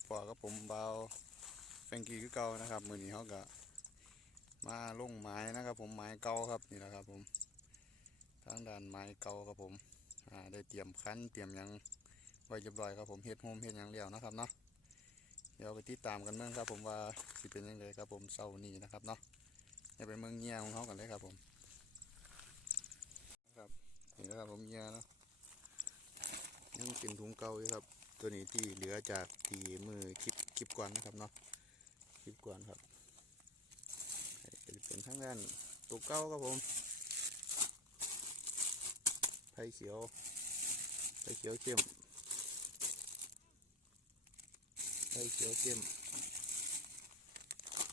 พบปอกับผมเบาแฟงกี้คือเก่านะครับมือนี้เขาก็มาลงไม้นะครับ ผมไม้เก่าครับนี่แหละครับ ผมทางด้านไม้เก่าครับผมอ่าได้เตรียมคันเตรียมยังไว้เรียบร้อยครับผมเฮ็ดโฮมเฮ็ดยังเลี้ยวนะครับเนาะเดี๋ยวไปติดตามกันเมืองครับ ผมว่าสิเป็นยังไงครับ ผมเสาร์นี้นะครับเนาะเดี๋ยวไปเมืองเงี้ยของเขากันเลยครับผมครับนี่นะครับผมเงี้ยเนาะยังเป็นถุงเก่าอยู่ครับ ตัวนี้ที่เหลือจากที่มือคลิปคลิปก่อนนะครับเนาะคลิปก่อนครับเป็นทั้งด้านตัวเก้าครับผมไผ่เขียวไผ่เขียวเข้มไผ่เขียวเข้ม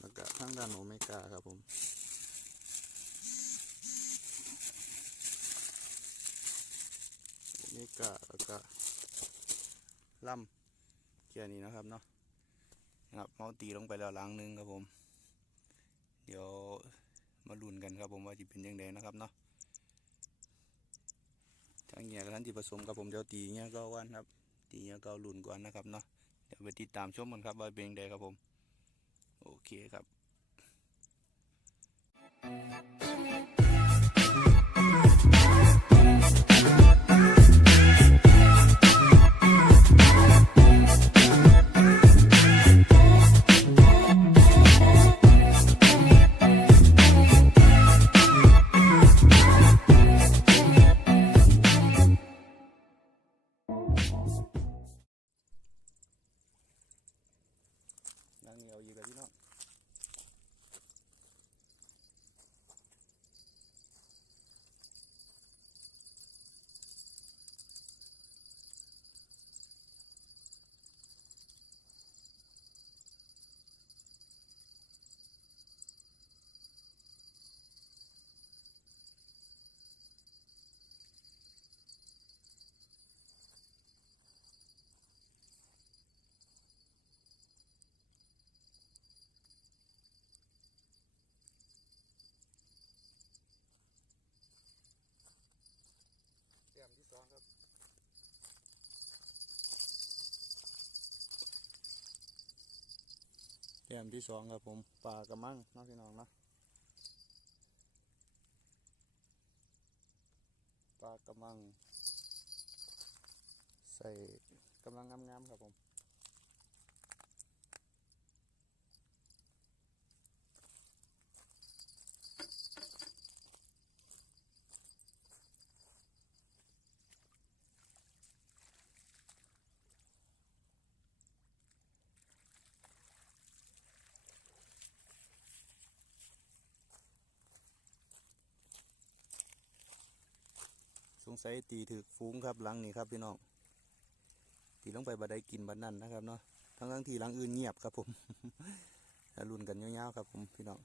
แล้วก็ทั้งด้านโอเมก้าครับผมโอเมก้าแล้วก็ ล่ำแค่นี้นะครับเนาะนะครับเมาตีลงไปแล้วล้างหนึงครับผม เดี๋ยวมาลุ้นกันครับผมว่าจะเป็นยังไงนะครับเนาะทางเงี้ยกับท่านที่ผสมครับผมเดี๋ยวตีเงี้ยก็วันครับ ตีเงี้ยก็ลุ้นก่อนนะครับเนาะเดี๋ยวไปติดตามชมกันครับว่าเป็นยังไงครับผม โอเคครับ ต้มที่สองครับผมปลากระมังน้องพี่น้องนะปลากระมัง ใส่กำลังงามๆครับผม งสัยตีถือฟุ้งครับหลังนี้ครับพี่น้องตีลงไปบัดได้กินบัดนั่นนะครับเนาะทั้งทั้งที่หลังอื่นเงียบครับผมแล้วรุ่นกันยาวๆครับผมพี่น้อง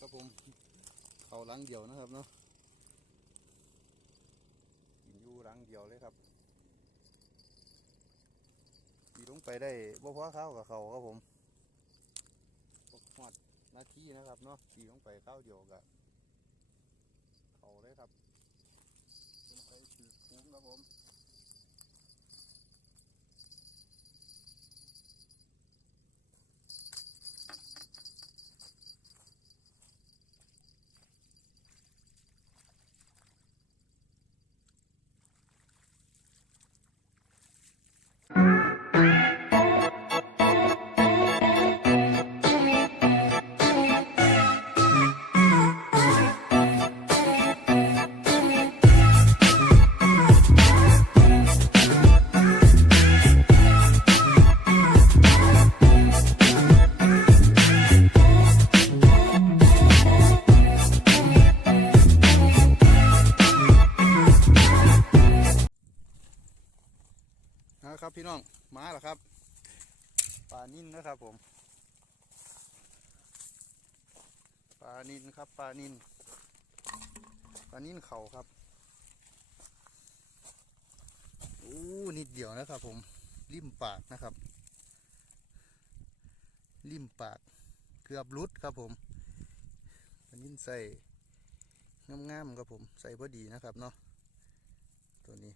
ครับผมเขาหลังเดียวนะครับเนาะกินอยู่หลังเดียวเลยครับขี่ลงไปได้บ่พอข้าวกับเขาครับผมบ่ฮอดนาที่นะครับเนาะขี่ลงไปข้าวเดียวกับเขาเลยครับลงไปถือคุ้มครับผม น้องมาแล้วครับปลานิ่นนะครับผมปลานิ่นครับปลานิ่นปลานิ่นเขาครับโอ้นิดเดียวนะครับผมริมปากนะครับ ริมปากเกือบรุดครับผมปลานิ่นใส่งามๆครับผมใส่พอดีนะครับเนาะตัวนี้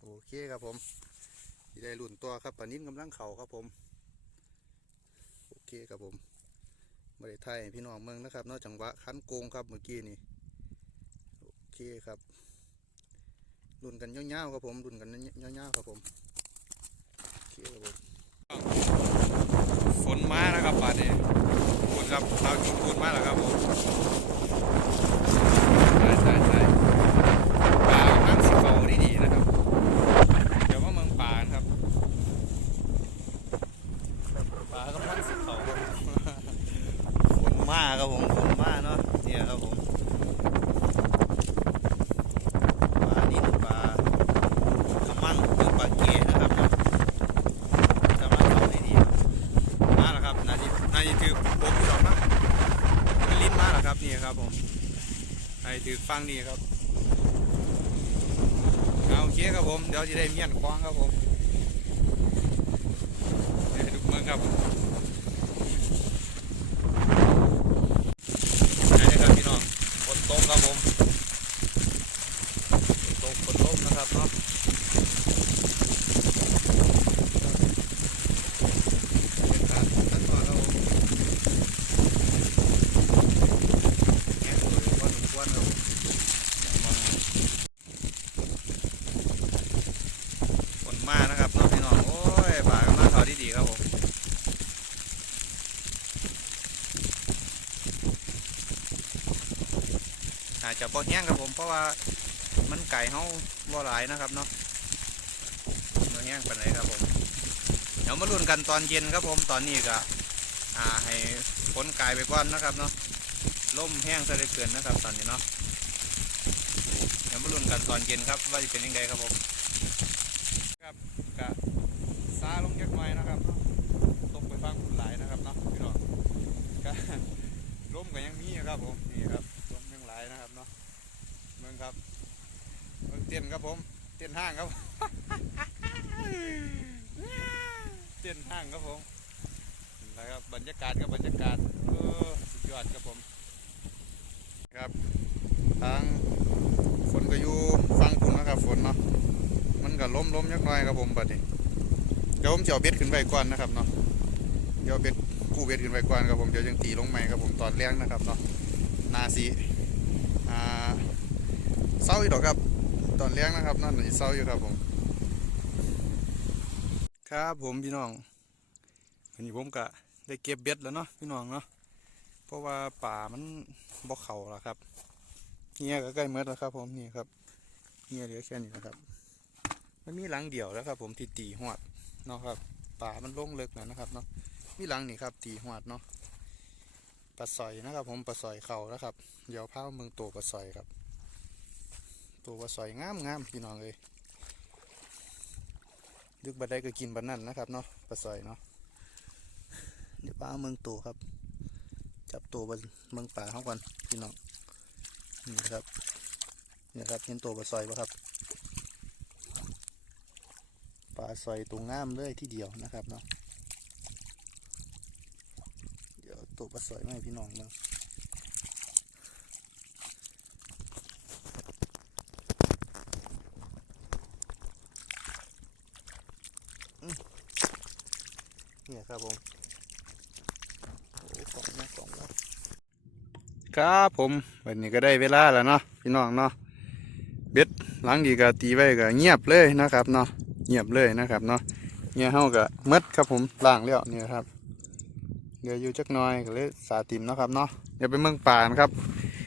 โอเคครับผม ที่ได้รุ่นตัวครับปลานิ้นกำลังเข่าครับผม โอเคครับผมบริไทยพี่น้องเมืองนะครับนอกจังหวะคันโกงครับเมื่อกี้นี่โอเคครับรุ่นกันเงาวๆครับผมรุ่นกันเงาวๆครับผมโอเคครับผมฝนมานะครับป่านนี้ฝนครับเราจุดฝนมาแล้วครับผมใช่ใช่ใช่ปลาข้างสีเขาดีดีๆนะครับ เดี๋ยวว่าเมืองป่านะครับป่ากำลังสิเขาครับฝนมาครับผมฝนมาเนาะเนี่ยครับผมปลานี่ปลากระมังหรือปลาเก๋นะครับเนาะกำลังเขาได้ดีมาแล้วครับนาทีนาทีถือโป๊กดอกนะมันลิ้นมาแล้วครับนี่ครับผมนาทีถือฟังนี่ครับเอาโอเคครับผมเดี๋ยวจะได้เมียนคว้างครับผมเดี๋ยวให้ดูเมืองครับนี่ครับพี่น้องฝนตกครับผมฝนตกฝนตกนะครับเนาะเป็นการตั้งก่อนครับผมแง่ตัววันวันครับผมมา ฝนมานะครับน้องพี่น้องโอ้ยป่าก็มาเขาดีๆครับผม อาจจะบ่แห้งครับผม เพราะว่ามันไก่เฮาบ่หลายนะครับเนาะบ่แห้งไปไหนครับผม เดี๋ยวมาลุ้นกันตอนเย็นครับผม ตอนนี้ก็อ่าให้ฝนไก่ไปก่อนนะครับเนาะลมแห้งซะเหลือเกินนะครับ ตอนนี้เนาะ เดี๋ยวมาลุ้นกันตอนเย็นครับ ว่าจะเป็นยังไงครับผม ครับกะซาลงยักหน่อยนะครับตกไปฟังคุณหลายนะครับเนาะพี่น้องกะร่มก็ยังมีครับผมนี่ครับายนะครับเนาะเมืองครับเมืองเตียนครับผม เตียนห้างครับ เตียนห้างครับผมนะครับบรรยากาศกับบรรยากาศสุดยอดครับผม ครับทางฝนก็อยู่ฟังคุณนะครับฝนเนาะมันก็ล้มล้มยักหน่อยครับผมบัดนี้เดี๋ยวผมจะเอาเบ็ดขึ้นไปก่อนนะครับเนาะเดี๋ยวเบ็ดกู้เบ็ดขึ้นไปก่อนครับผมเดี๋ยวยังตีลงใหม่ครับผมตอนแรกนะครับเนาะนาสี เศร้าอยู่ดอกครับ ตอนแรกนะครับ นั่นน่ะเศร้าอยู่ครับผม ครับผมพี่น้องวันนี้ผมก็ได้เก็บเบ็ดแล้วเนาะพี่น้องเนาะเพราะว่าป่ามันบ่เข่าแล้วครับเฮียก็ใกล้เมื่อแล้วครับ ผมนี่ครับเฮียเหลือแค่นี้นะครับ มันมีหลังเดี่ยวแล้วครับ ผมที่ตีหวดเนาะครับป่ามันลงเลิกแล้วนะครับเนาะมีหลังนี่ครับตีหวดเนาะ ปลาสอยนะครับ ผมปลาสอยเข่าแล้วครับ เดี๋ยวพาเมืองตัวปลาสอยครับ ตัวปลาสอยงามงามพี่น้องเลยดึกบัดได้ก็กินบัดนั่นนะครับเนาะปลาสอยเนาะเดี๋ยวพาเมืองตัวครับ จับตัวเมืองป่าเขาก่อนพี่น้องนี่ครับนี่ครับเห็นตัวปลาซอยปะครับปลาซอยตัวงามเลยที่เดียวนะครับเนาะเดี๋ยว ตัวปลาซอยมาให้พี่น้องเนาะเนี่ยครับผมโอ้ของนะของนะครับผมวันนี้ก็ได้เวลาแล้วเนาะพี่น้องเนาะเบ็ดหลังดีก็ตีไว้ก็เงียบเลยนะครับเนาะเงียบเลยนะครับเนาะเนี่ยเฮาก็หมดครับผมล้างแล้วเนี่ยครับ เหลืออยู่จักหน่อยก็เลยสาติมนะครับเนาะเดี๋ยวไปเมืองป่านะครับ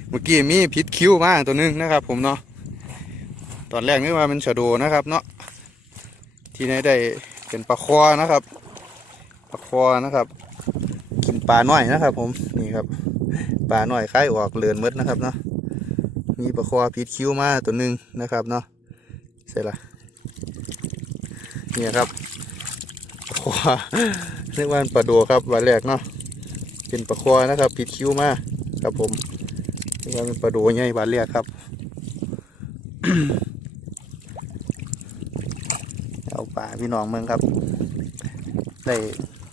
เมื่อกี้มีพิษคิ้วมาตัวหนึงนะครับ ผมเนาะตอนแรกนึกว่ามันชะโดนะครับเนาะที่ไหนได้เป็นปลาคอนะครับปลาคอนะครับ กินปลาหน้อยนะครับ ผมนี่ครับปลาหน่อยคล้ายออกเลือนมดนะครับเนาะมีปลาคอพิษคิ้วมาตัวหนึ่งนะครับเนาะเสร็จละเนี่ยครับปลาคอ เรียกว่าปลาโดครับวันแรกเนาะเป็นปลาคอนะครับพิษคิ้วมาครับผมเรียกว่าเป็นปลาโดใหญ่วันแรกครับเอาปลาพี่น้องเมืองครับได้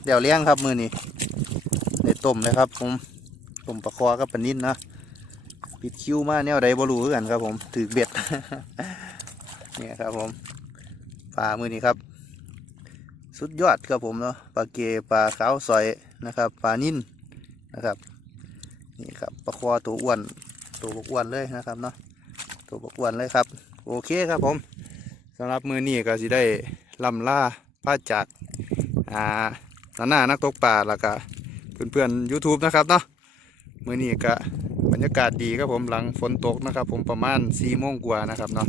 เดี๋ยวเลี้ยงครับมือนี้ได้ต้มเลยครับผมต้มปลาคอกับปลานิ่นนะปิดคิ้วมาแนวใดบรู้คือกันครับผมถือเบ็ดเนี่ยครับผมปลามือนี้ครับ สุดยอดครับผมเนาะปลาเกปลาขาวสอยนะครับปลานิ่นนะครับนี่ครับปลาคอตัวอ้วนตัวบกอ้วนเลยนะครับเนาะตัวบกอ้วนเลยครับ โอเคครับผมสำหรับมือนี้ก็สิได้ลำล่าพาจากอ่าหน้านักตกปลาแล้วก็เพื่อนๆ YouTube นะครับเนาะมือนี้ก็บรรยากาศดีครับผมหลังฝนตกนะครับ ผมประมาณ4โมงกว่านะครับเนาะ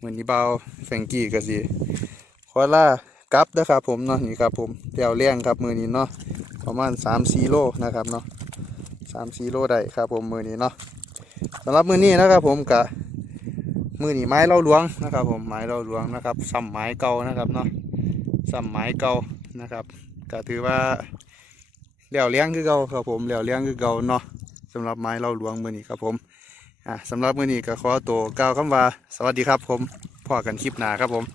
มือนี้เบาแฟงกี้ก็สิขอล่า กลับนะครับผมเนาะนี่ครับผมเดี่ยวเลี้ยงครับมือนี้เนาะประมาณ3-4โลนะครับเนาะ3-4โลได้ครับผมมือนี้เนาะสำหรับมือนี้นะครับผมกะมื้อนี้ไม้เล่าหลวงนะครับผมไม้เล่าหลวงนะครับซ้ำไม้เก่านะครับเนาะซ้ำไม้เก่านะครับก็ถือว่าเหลี่ยวเลี้ยงคือเก่าครับผมเหลี่ยวเลี้ยงคือเก่าเนาะสำหรับไม้เล่าหลวงมือนี้ครับผมอะสำหรับมือนี้ก็ขอตัวกล่าวคำว่า สวัสดีครับผมพอกันคลิปหนาครับผม